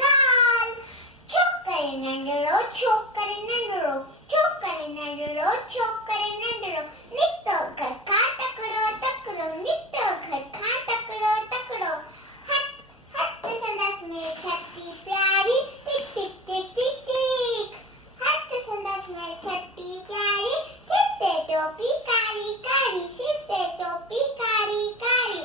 गाल छोकरे नंढड़ो छोकरे नंढड़ो छोकरे नंढड़ो छोकरे नंढड़ो नितो घर खा तकड़ो तकड़ो नितो घर खा तकड़ो तकड़ो हट हट संदास में छठी प्यारी टिक टिक टिक टिक टिक हट संदास में छठी प्यारी सिर टोपी कारी कारी सिर टोपी कारी कारी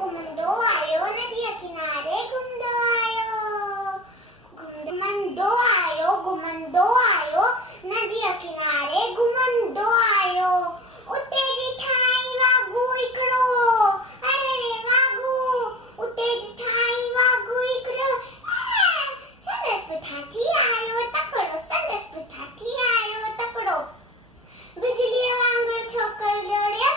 घुमंदो आयो नदिया किनारे घुमंदो आयो नदिया किनारे घुमंदो आयो उते ठाई वागू इकड़ो अरे रे वागू उते ठाई वागू इकड़ो संदस पिठाठी आयो तकड़ो संदस पिठाठी आयो तकड़ो बिजली वांगुर छोकर डोड़िया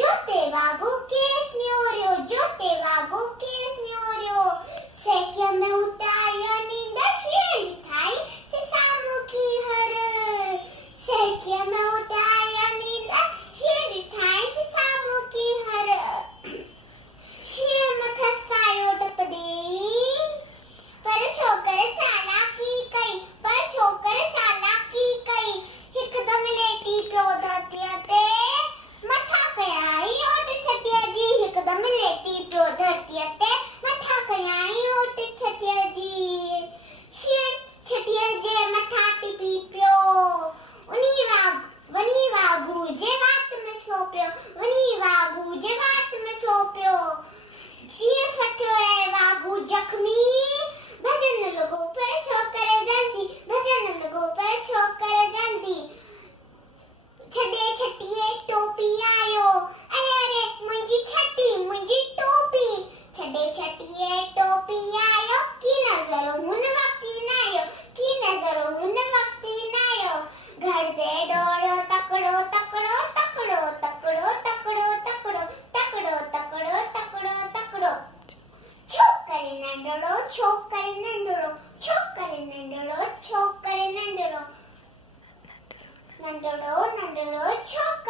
जोते वागू केस न्योर्यो जोते वागू केस न्योर्यो सेक्या में उतार्यो नींदर शेरी थाई से सामुखी हर सेक्या में उतार्यो नींदर शेरी थाई से सामुखी हर शेम खसायो टपदी पर छोकर चालाकी कई पर छोकर चालाकी कई एकदम लेटी प्यो धरती मथा कयाई ओट छटिया जी एकदम लेटी प्यो धरती मथा कयाई ओट छटिया जी छटिया जे मथा टिपी प्यो वनी वागू जे बात में सोप्यो वनी वागू जे बात में सोप्यो जी फटो है वागू जख्मी भजन लगो पे छोकरे जल्दी भजन लगो पे छोकरे जल्दी छड़े छटिए टोपी आयो अरे अरे मुंजी छटी मुंजी टोपी छड़े छटिए टोपी आयो की नजरो हुन वक्त विनायो की नजरो हुन वक्त विनायो घर से डोड़ो तकड़ो तकड़ो तकड़ो तकड़ो तकड़ो तकड़ो तकड़ो तकड़ो तकड़ो तकड़ो छोकरे नंढड़ो छोकरे नंढड़ो छोकरे नंढड़ो छोकरे नंढड़ो नंढड़ो नंढड़ो छोकरे